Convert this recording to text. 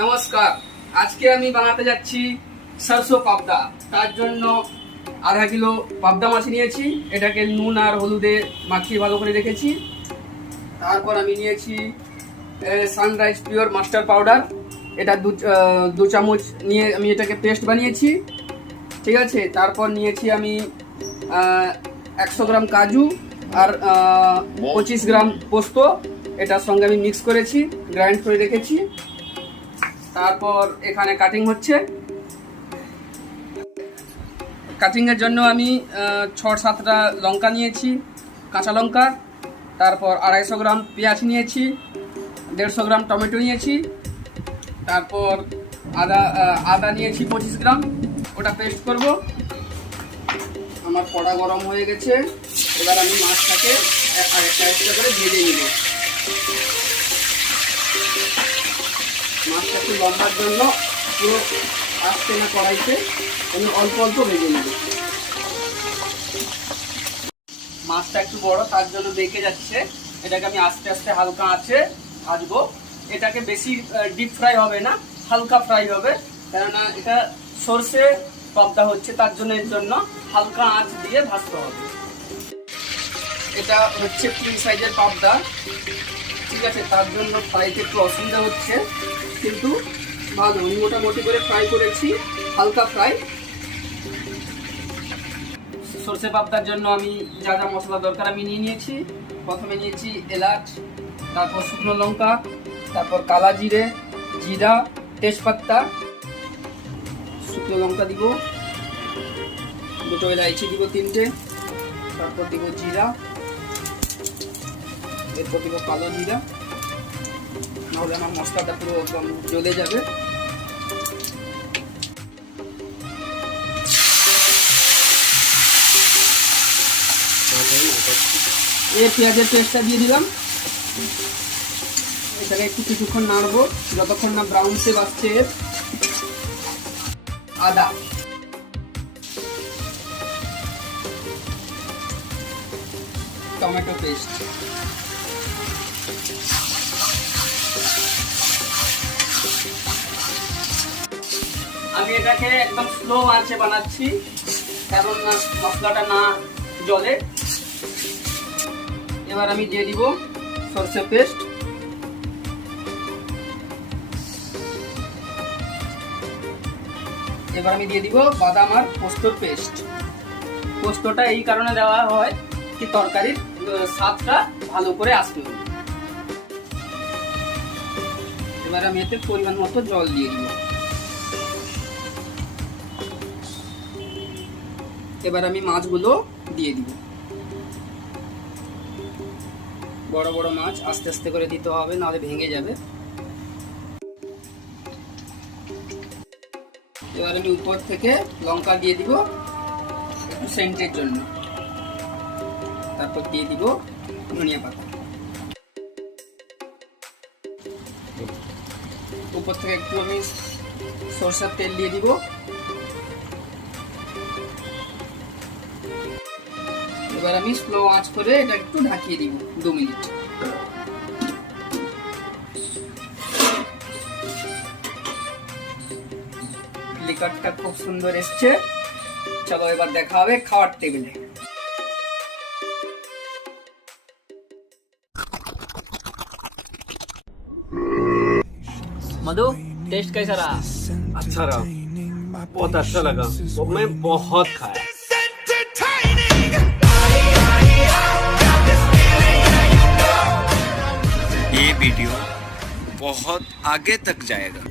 নমস্কার, আজকে আমি বানাতে যাচ্ছি সরষে পাবদা। তার জন্য আধা কিলো পাবদা মাছ নিয়েছি, এটাকে নুন আর হলুদে মাখিয়ে ভালো করে রেখেছি। তারপর আমি নিয়েছি সানরাইজ পিওর মাস্টার পাউডার, এটা দু চামচ নিয়ে আমি এটাকে পেস্ট বানিয়েছি, ঠিক আছে। তারপর নিয়েছি আমি 100 গ্রাম কাজু আর 25 গ্রাম পোস্ত, এটার সঙ্গে আমি মিক্স করেছি, গ্রাইন্ড করে রেখেছি। তারপর এখানে কাটিং হচ্ছে। কাটিংয়ের জন্য আমি 6-7টা লঙ্কা নিয়েছি, কাঁচা লঙ্কা। তারপর 250 গ্রাম পেঁয়াজ নিয়েছি, 150 গ্রাম টমেটো নিয়েছি। তারপর আদা নিয়েছি 25 গ্রাম, ওটা পেস্ট করব। আমার কড়া গরম হয়ে গেছে, এবার আমি মাছটাকে একটা করে ভেজে নিব। মাছটা একটু লম্বার জন্য পুরো আসছে না কড়াইতে, আমি অল্প অল্প ভেজে নেব। মাছটা একটু বড়, তার জন্য বেঁকে যাচ্ছে। এটাকে আমি আস্তে আস্তে হালকা আঁচে ভাজবো। এটাকে বেশি ডিপ ফ্রাই হবে না, হালকা ফ্রাই হবে, কেননা এটা সরষে পাবদা হচ্ছে, তার জন্য এর জন্য হালকা আঁচ দিয়ে ভাজতে হবে। এটা হচ্ছে 3 সাইজের পাবদা, ঠিক আছে। তার জন্য ফ্রাইতে একটু অসুবিধা হচ্ছে, কিন্তু ভালো, আমি মোটামুটি করে ফ্রাই করেছি, হালকা ফ্রাই। সরষে পাবদার জন্য আমি যা যা মশলা দরকার আমি নিয়ে নিয়েছি। প্রথমে নিয়েছি এলাচ, তারপর শুকনো লঙ্কা, তারপর কালা জিরে, জিরা, তেজপাতা, শুকনো লঙ্কা দিব, দুটো এলাইচি দিব 3টে, তারপর দিব জিরা, এরপর দিব কালো জিরা, নাহলে আমার মশলাটা পুরো একদম জ্বলে যাবে। এই পেঁয়াজের পেস্টটা দিয়ে দিলাম, এটাকে একটু কিছুক্ষণ নাড়বো যতক্ষণ না ব্রাউন শেপ আসছে। আদা, টমেটো পেস্ট, আমি এটাকে একদম স্লো আঁচে বানাচ্ছি, কারণ মশলাটা না জ্বলে। এবার আমি দিয়ে দিব সরষে পেস্ট, এবার আমি দিয়ে দিব বাদাম আর পোস্তর পেস্ট। পোস্তটা এই কারণে দেওয়া হয় কি তরকারির স্বাদটা ভালো করে আসবে। এবার আমি এতে পরিমাণ মতো জল দিয়ে দিব। এবার আমি মাছগুলো দিয়ে দিব। বড় বড় মাছ আস্তে আস্তে করে দিতে হবে, নাহলে ভেঙে যাবে। এবার আমি উপর থেকে লঙ্কা দিয়ে দিব একটু সেন্টের জন্য, তারপর দিয়ে দিব ধনিয়া পাতা। উপর থেকে একটু আমি সরষের তেল দিয়ে দিব। এবার আমি স্লো আঁচ করে এটা একটু ঢাকিয়ে দিব 2 মিনিট। লিকারটা খুব সুন্দর এসছে। চলো এবার দেখা হবে খাওয়ার টেবিলে। मधु, टेस्ट कैसा रहा? अच्छा रहा, बहुत अच्छा लगा, वो मैं बहुत खाया। ये वीडियो बहुत आगे तक जाएगा।